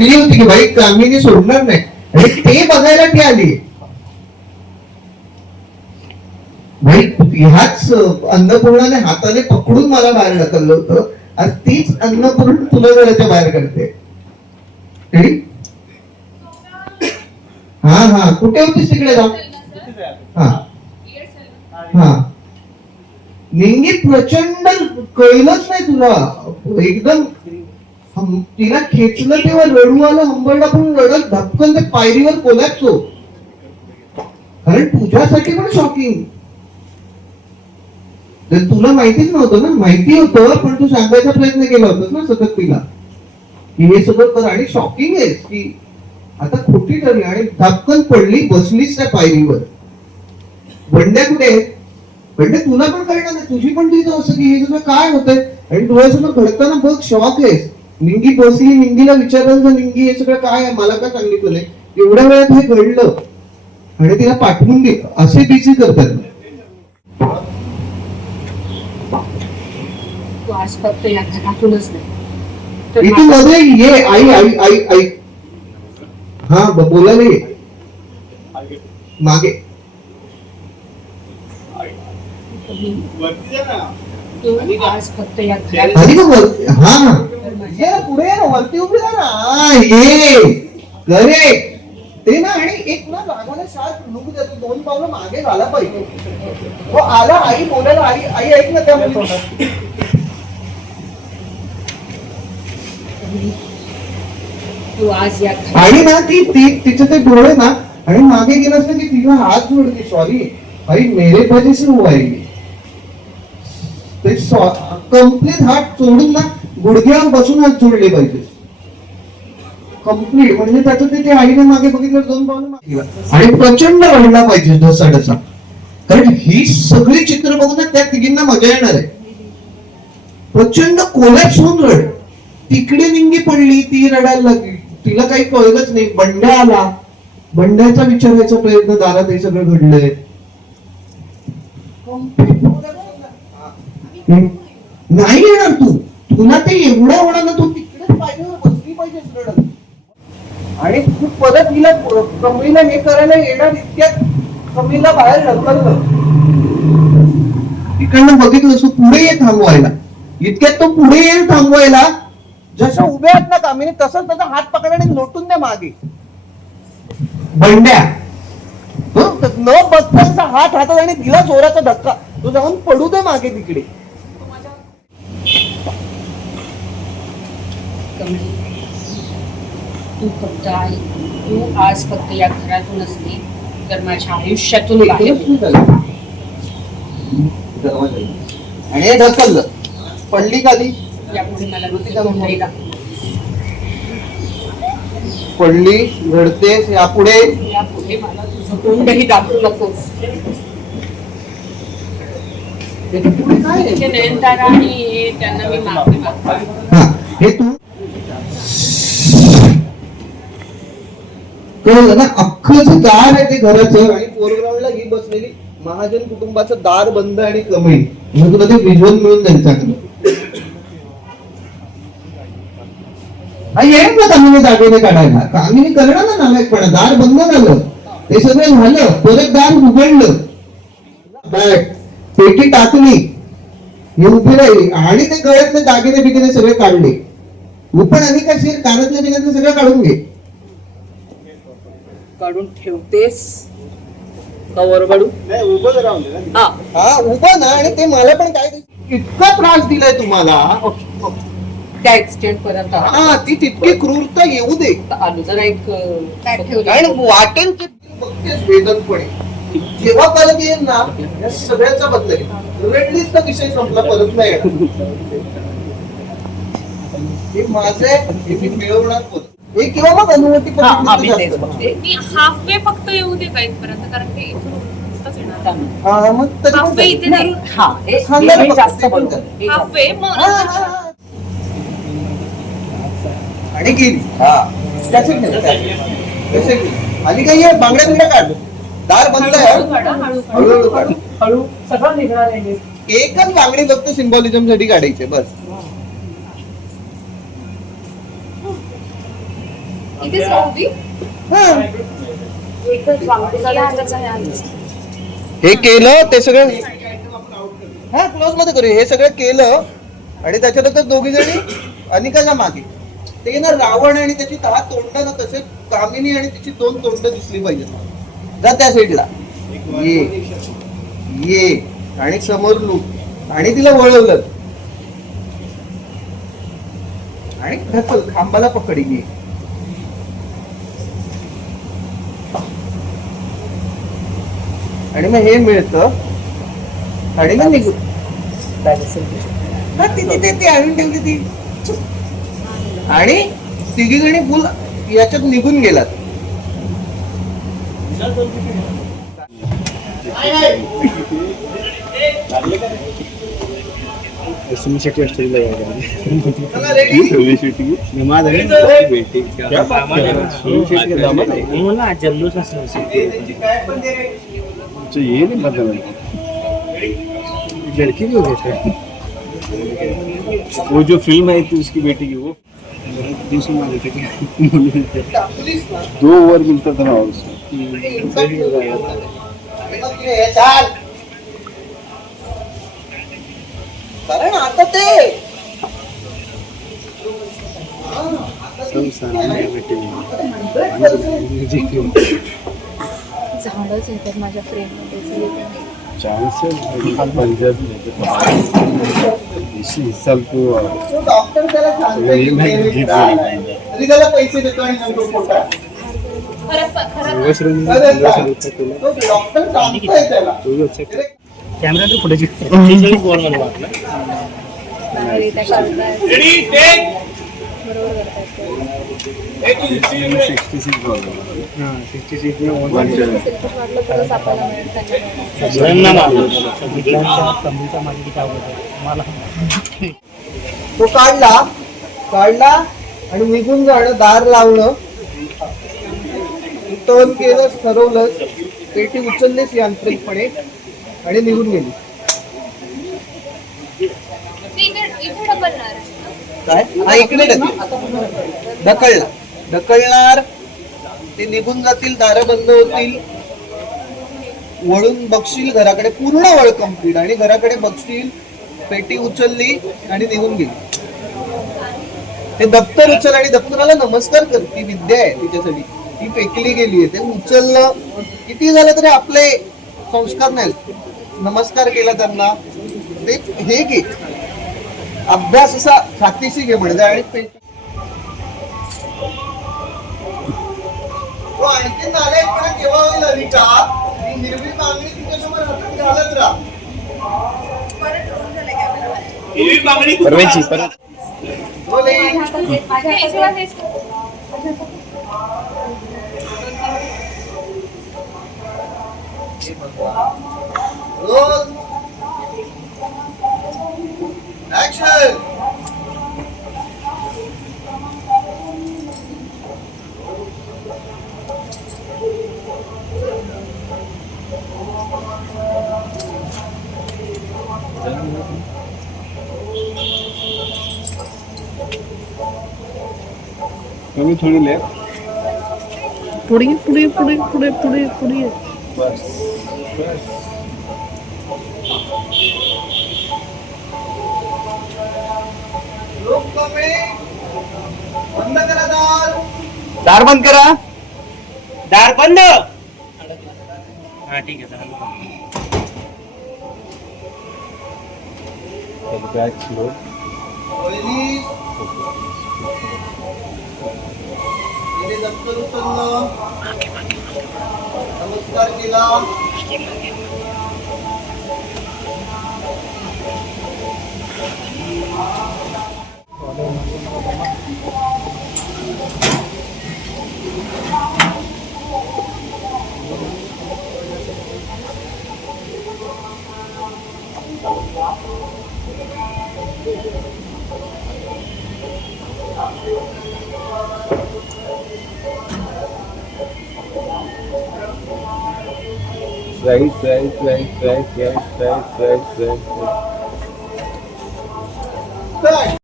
ठरली होती की भाई कामिनी सोडणार नाही, आणि ते बघायला ती आली. भाई ह्याच अन्नपूर्णाने हाताने पकडून मला बाहेर ढकललं होतं, आज तीच अन्नपूर्ण तुला घराच्या बाहेर काढते. हा हा, कुठे होतीस तिकडे जाऊ. हा हा, निंगी प्रचंड कळलंच नाही तुला, एकदम तिला खेचलं तेव्हा रडू आलं, हंबरडा पण रडत धपकन ते पायरीवर कोलॅप्सो. कारण तुझ्यासाठी पण शॉकिंग. तुला माहितीच नव्हतं ना, माहिती होतं पण तू सांगायचा प्रयत्न केला होतास ना सतत तिला की हे सगळं कर, आणि शॉकिंग आहे की आता खोटी ठरली आणि धपकन पडली, बसलीच त्या पायरीवर. बंड्या कुठे? बंड्या तुला पण कळणार नाही, तुझी पण तिथं असं की हे सगळं काय होतंय, आणि डोळ्यासमोर घडताना बघ शॉक आहेस. निंगी बसली, निंगीला विचारलं निंगी हे सगळं काय आहे, मला काय सांगितलं नाही, एवढ्या वेळात हे घडलं आणि तिला पाठवून दे असे बिझी करतात. आज फक्त या घरातूनच नाही, इथून मध्ये ये. आई आई आई आई, हा बोलायला ये मागे. आज फक्त या घरात हा ये पुढे ये ना, वरती उभी ना, ये करे ते ना. आणि एक ना रागाने शार्प लुक देतो, 2 पावलं मागे झाला पाहिजे. तो आला, आई बोलायला आई आई ऐक ना त्या तू आज या आणि ना ती तिचं ते डोळे ना, आणि मागे गेलं असतं की तिला हात जोडते, सॉरी भाई मेरे वजह से हुआ है ते. कम्प्लीट हात सोडून ना गुडघ्यावर बसून हात जोडले पाहिजे कम्प्लीट. म्हणजे त्याचं ते आईने मागे बघितलं, 2 पावलं मागे, आणि प्रचंड रडला पाहिजे ढसाढसा. कारण ही सगळी चित्र बघून त्या तिघींना मजा येणार आहे. प्रचंड कोलॅप्स होऊन रड. तिकडे निंगी पडली, ती रडायला लागली, तिला काही कळलंच नाही. बंड्या आला, बंड्याचा विचारायचा प्रयत्न, दारात हे सगळं घडलंय. नाही येणार तू, तुला ते एवढं होणार ना, तू तिकडेच पाहिजे, बसली पाहिजे रडत. आणि तू परत हिला कमळीला हे करायला येणार, इतक्यात कमळीला बाहेर ढकललं. तिकडनं बघितलं तू पुढे ये थांबवायला, इतक्यात तो पुढे येईल थांबवायला. जसं उभे आहेत ना कामिनी, तसंच त्याचा हात पकडाने लोटून द्या मागे. बंड्या न बघता हात हातात आणि दिला जोराचा धक्का, तो जाऊन पडू दे मागे तिकडे. तू फक्त आई, तू आज फक्त या घरातूनच नाही तर माझ्या आयुष्यातून बाहेर. आणि हे ढकललं, पडली खाली, यापुढे मला नव्हती पडली, घडतेस, यापुढे मला तुझं तोंडही दाखवू नकोस. नयनतारा आणि त्यांना मी माफी मागते. हे तू कळलं ना, अख्खं जे दार आहे ते घराचं, आणि फोरग्राऊंडला ही बसलेली महाजन कुटुंबाचं दार बंद आणि कमी. मग तुला ते व्हिज्युअल मिळून जाईल चांगलं. येईल ना कामिनी जागेने काढायला, कामिनी करणार ना नालायकपणा. दार बंद झालं, ते सगळं झालं, परत दार उघडलं, पेटी टाकली, हे उभी राहिली, आणि ते गळ्यातले दागिने बिगिने सगळे काढले. पण आणि काय शेर कानातले बिनातले सगळं काढून घे. काढून ठेवतेस कवर हा उभं ना. आणि ते मला पण काय इतका त्रास दिलाय तुम्हाला, त्या एक्सटेंट पर्यंत. हा ती तितकी क्रूरता येऊ दे. जरा एक वाटेल ते बघतेच वेदनपणे. जेव्हा परत येईल ना, या सगळ्याचा बदल येईल. रेडलीच तर विषय संपला, परत नाही येणार. हे माझे मी मिळवणार परत. हे किंवा मग अनुमती हाफ वे फक्त येऊ दे का इथपर्यंत, कारण ते हाफ वे इथे नाही, जास्त बरोबर. हाफ वे आणि गेली. आली काही बांगड्या बिंगड्या काढ, दार बंद आहे, हळूहळू काढ. हळू सगळं निघणार आहे. एकच बांगडी फक्त सिम्बॉलिझम साठी काढायचे बस. इथेच नव्हती हा. एकच वांगीला हाताचा आहे आमची. हे केलं ते सगळं हा क्लोज मध्ये करू हे सगळं केलं आणि त्याच्यानंतर दोघी जणी अनिकाच्या मागे ते ना रावण आणि त्याची 10 तोंड ना तसे कामिनी आणि तिची 2 तोंड दिसली पाहिजेत जा त्या साईडला ये आणि समोर लूक आणि तिला वळवलं आणि ढकल खांबाला पकडी घे आणि मग हे मिळतं आणि मग निघू हा, ती आणून ठेवली ती आणि तिघी जणी फुल याच्यात निघून गेलात शेट्टी चला, ready? जल्लोष असं ये नहीं मतलब लड़की भी हो गई वो जो फिल्म आई थी उसकी बेटी की वो दूसरी मान लेते क्या टाकलीस ना, 2 ओवर मिलता था ना और उसमें ते impact होतं. आणि मग तिने हे चाल कारण आता ते हा, आता ते झाडच येतात माझ्या फ्रेंडमध्ये सब को तो डॉक्टर त्याला सांगतो की हे चाल आहे. तरी त्याला पैसे देतो आणि सांगतो खोटा तो डॉक्टर सांगतोय त्याला कैमरा तो फुटेज बोल मला वाटलं बरोबर करतात 66 बॉल हां 66 में 1 सेल्फिश वाटलं तर सापायला मिळेल त्यांना तो काढला आणि निघून जाणं दार लावणं टर्न केलं ठरवलं पेटी उचललीच यांत्रिकपणे आणि निघून गेली इथे ढकलणार काय हा इकडे ढकलणार ते निघून जातील दारं बंद होतील वळून बघशील घराकडे पूर्ण वळ कम्प्लीट आणि घराकडे बघशील पेटी उचलली आणि निघून गेली ते दप्तर उचल आणि दप्तराला नमस्कार कर ती विद्या आहे तिच्यासाठी ती फेकली गेली ते उचललं किती झालं तरी आपले संस्कार नाही नमस्कार केला त्यांना ते हे घे अभ्यास असा छातीशी घे म्हणजे आणि तो आणखी नालायकपणा केव्हा होईल अनिका ती हिरवी मागणी तिच्यासमोर हातात घालत राहा परवेची परत बोले रोल ऍक्शन कमी थोड़ी लेफ्ट पुढे बस लोक कमी बंद करा दार बंद करा दार बंद हाँ ठीक है बैक स्लो पहिली तिने दप्तर उचललं नमस्कार केला right. Good.